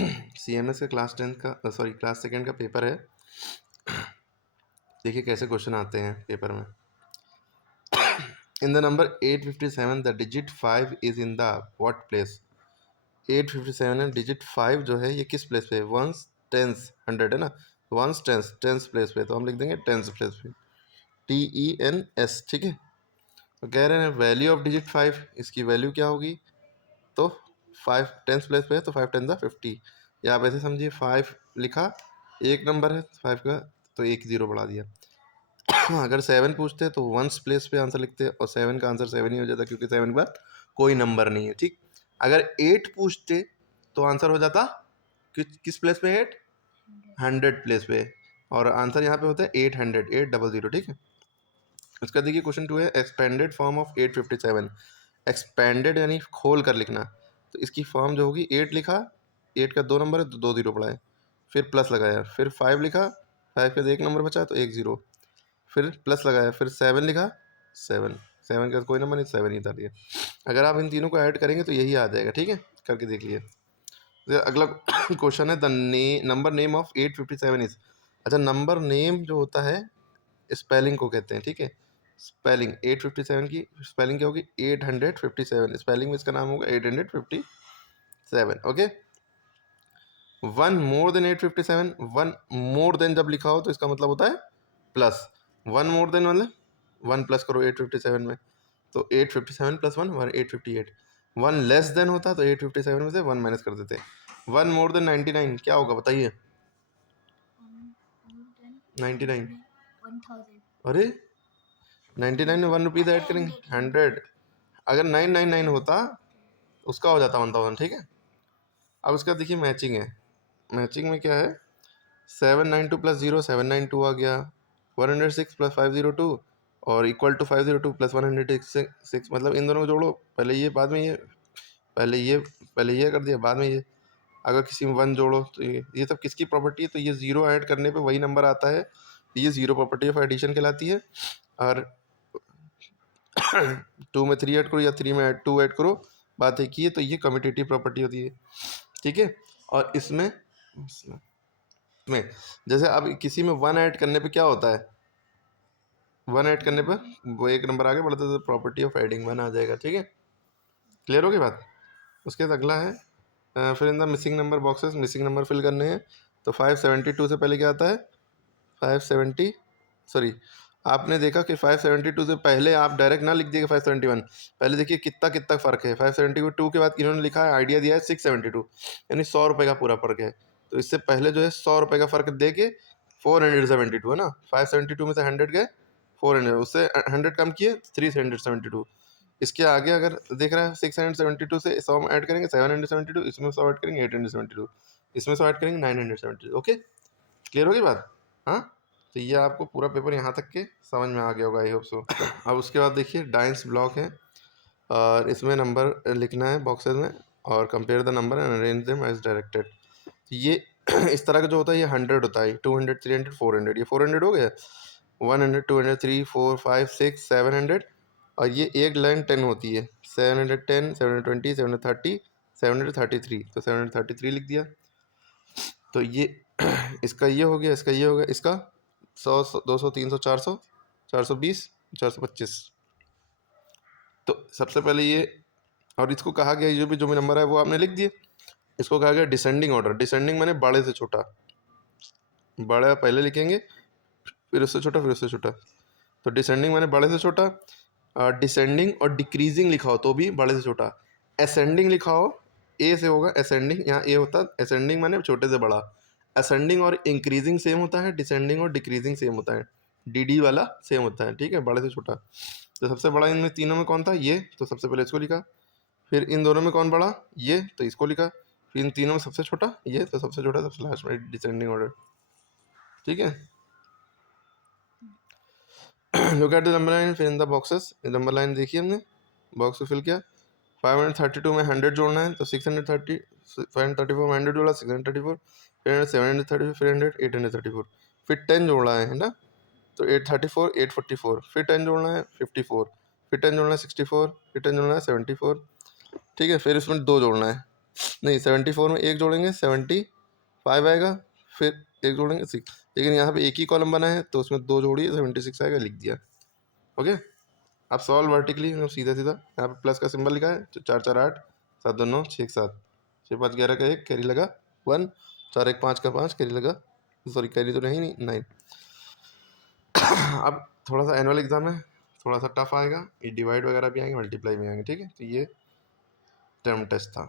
CMS का class 10 का class second का पेपर है। देखिए कैसे क्वेश्चन आते हैं पेपर में। In the number 857 the digit 5 is in the what place. 857 है, डिजिट 5 जो है ये किस प्लेस पे है? वंस, टेंस, 100 है ना। वंस, टेंस, टेंस प्लेस पे, तो हम लिख देंगे टेंस प्लेस पे, TENS। ठीक है। तो कह रहे हैं वैल्यू ऑफ डिजिट 5, इसकी वैल्यू क्या होगी? तो 5 टेंस प्लेस पे है तो 5 टेन द 50, या आप ऐसे समझिए 5 लिखा, एक नंबर है 5 का, तो एक जीरो बढ़ा दिया। अगर 7 पूछते तो वंस प्लेस पे आंसर लिखते और 7 का आंसर 7 ही हो जाता, क्योंकि 7 के बाद कोई नंबर नहीं है। ठीक। अगर 8 पूछते तो आंसर हो जाता किस प्लेस पे? 8 100 प्लेस पे, और आंसर यहाँ पे होता है 800, 800। ठीक है। उसका देखिए क्वेश्चन 2 है एक्सपेंडेड फॉर्म ऑफ 857। एक्सपेंडेड यानी खोल कर लिखना, तो इसकी फॉर्म जो होगी 8 लिखा, 8 का 2 नंबर है तो 2 जीरो बढ़ाए, फिर प्लस लगाया, फिर 5 लिखा, 5 का 1 नंबर बचा तो 1 जीरो, फिर प्लस लगाया, फिर 7 लिखा, 7, 7 का कोई नंबर नहीं, 7 ही था दिया। अगर आप इन तीनों को ऐड करेंगे तो यही आ जाएगा। ठीक है, करके देख लिए। अगला क्वेश्चन है the number name of 857 is. अच्छा, नंबर नेम जो होता है स्पेलिंग को कहते हैं। ठीक है, स्पेलिंग 857 की स्पेलिंग क्या होगी? 857। स्पेलिंग में इसका नाम होगा 857। Okay. One more than 857, one more than जब लिखा हो तो इसका मतलब होता है प्लस। वन मोर देन मतलब वन प्लस करो 857 में, तो 857 plus one 858। One less than होता तो 857 में से वन माइनस कर देते। वन मोर देन 99 क्या होगा बताइए? 99, अरे 99 में 1 रुपीज़ ऐड करेंगे 100। अगर 999 होता उसका हो जाता 1000। ठीक है। अब उसका देखिए मैचिंग है। मैचिंग में क्या है? 792 प्लस 0 792 आ गया, 106 प्लस 502 और इक्वल टू 502 प्लस 106। मतलब इन दोनों को जोड़ो, पहले ये बाद में ये, पहले ये कर दिया बाद में ये। अगर किसी में 1 जोड़ो तो ये सब किसकी प्रॉपर्टी है? तो ये ज़ीरो ऐड करने पे वही नंबर आता है, ये ज़ीरो प्रॉपर्टी ऑफ एडिशन कहलाती है। और 2 में 3 ऐड करो या 3 में 2 ऐड करो, बात एक ही है, तो ये कम्यूटेटिव प्रॉपर्टी होती है। ठीक है। और इसमें जैसे अब किसी में 1 ऐड करने पे क्या होता है? 1 ऐड करने पर वो एक नंबर आगे बढ़ता है तो प्रॉपर्टी ऑफ एडिंग 1 आ जाएगा। ठीक है, क्लियर होगी बात? उसके बाद अगला है फिर in the missing number boxes, missing number fill करने हैं। तो 572 से पहले क्या आता है? 570, सॉरी, आपने देखा कि 572 से पहले आप डायरेक्ट ना लिख दिए 571, पहले देखिए कितना कितना फ़र्क है। 572 के बाद इन्होंने लिखा है, आइडिया दिया है 672, यानी 100 रुपये का पूरा फ़र्क है। तो इससे पहले जो है 100 रुपये का फ़र्क दे के 472 है ना, 572 में से 100 गए 400, उससे 100 कम किए 372। इसके आगे अगर देख रहा है 672 से 100 ऐड करेंगे 772, इसमें 100 ऐड करेंगे 872, इसमें 100 ऐड करेंगे 972। ओके, क्लियर होगी बात? हाँ, तो ये आपको पूरा पेपर यहाँ तक के समझ में आ गया होगा, आई होप सो। अब उसके बाद देखिए डाइंस ब्लॉक है, और इसमें नंबर लिखना है बॉक्सेस में, और compare the number and arrange them as directed. तो ये इस तरह का जो होता है ये 100 होता है, 200, 300, 400, ये 400 हो गया, 100, 200, 3, 4, 5, 6, 700, और ये एक लाइन 10 होती है, 710, 720, 730, 733, तो 733 लिख दिया। तो ये इसका ये हो गया, इसका ये हो गया, इसका 100, 200, 300, 400, 420, 425। तो सबसे पहले ये, और इसको कहा गया जो भी नंबर है वो आपने लिख दिए। इसको कहा गया डिसेंडिंग ऑर्डर। डिसेंडिंग माने बड़े से छोटा, बड़ा पहले लिखेंगे फिर उससे छोटा फिर उससे छोटा। तो डिसेंडिंग माने बड़े से छोटा। डिसेंडिंग और डिक्रीजिंग लिखा हो तो भी बड़े से छोटा। असेंडिंग लिखा हो ए से होगा असेंडिंग, यहाँ ए होता है असेंडिंग माने छोटे से बड़ा। असेंडिंग और इंक्रीजिंग सेम होता है, डिसेंडिंग और डिक्रीजिंग सेम होता है, डी वाला सेम होता है। ठीक है, बड़े से छोटा। तो सबसे बड़ा इनमें तीनों में कौन था? ये, तो सबसे पहले इसको लिखा। फिर इन दोनों में कौन बड़ा? ये, तो इसको लिखा। फिर इन तीनों में सबसे छोटा ये, तो सबसे छोटा सबसे लास्ट में डिसेंडिंग ऑर्डर। ठीक है। Look at the number line, फिर in the boxes. Number line देखिए, हमने बॉक्स को फिल किया। 532 में 100 जोड़ना है, तो 630, 534 में 100 जोड़ा 634, फिर 734, फिर 100, 834, फिर 10 जोड़ना है ना, तो 834, 844, फिर 10 जोड़ना है 54, फिर 10 जोड़ना है 64, फिर 10 जोड़ना है 74। ठीक है, फिर इसमें 2 जोड़ना है नहीं 74 में एक जोड़ेंगे 75 आएगा, फिर एक जोड़ेंगे 6, लेकिन यहाँ पे एक ही कॉलम बना है तो उसमें 2 जोड़िए 76 आएगा, लिख दिया। ओके, अब सॉल्व वर्टिकली सीधा सीधा, यहाँ पे प्लस का सिंबल लिखा है, 4 4 8, 7 2 9, 6 7, 6 5 11 का 1, कैरी लगा 1, 4 1 5 का 5, कैरी लगा, सॉरी कैरी तो नहीं 9। अब थोड़ा सा एनुअल एग्जाम है, थोड़ा सा टफ आएगा, ये डिवाइड वगैरह भी आएंगे, मल्टीप्लाई भी आएंगे, ठीक है। तो ये टर्म टेस्ट था।